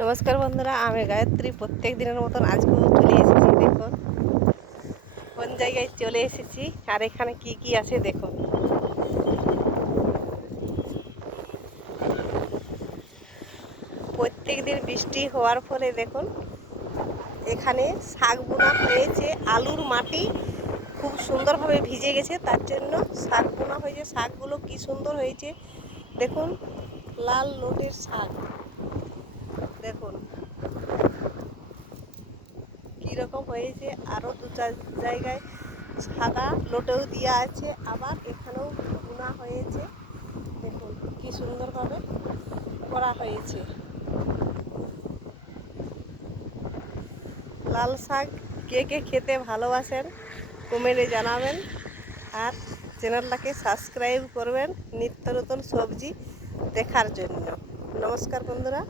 নমস্কার বন্ধুরা, আমি গায়ত্রী। প্রত্যেক দিনের মতন আজকেও চলে এসেছি। দেখুন কোন জায়গায় চলে এসেছি আর এখানে কি কি আছে দেখুন। প্রত্যেক দিন বৃষ্টি হওয়ার ফলে দেখুন এখানে শাক বোনা হয়েছে। আলুর মাটি খুব সুন্দরভাবে ভিজে গেছে, তার জন্য শাক বোনা হয়েছে। শাকগুলো কি সুন্দর হয়েছে দেখুন, লাল লটের শাক। দেখুন কীরকম হয়েছে। আরও দু চার জায়গায় সাদা লোটেও দেওয়া আছে, আবার এখানেও বোনা হয়েছে। দেখুন কি সুন্দরভাবে করা হয়েছে। লাল শাক কে কে খেতে ভালোবাসেন কমেন্টে জানাবেন, আর চ্যানেলটাকে সাবস্ক্রাইব করবেন নিত্য নতুন সবজি দেখার জন্য। নমস্কার বন্ধুরা।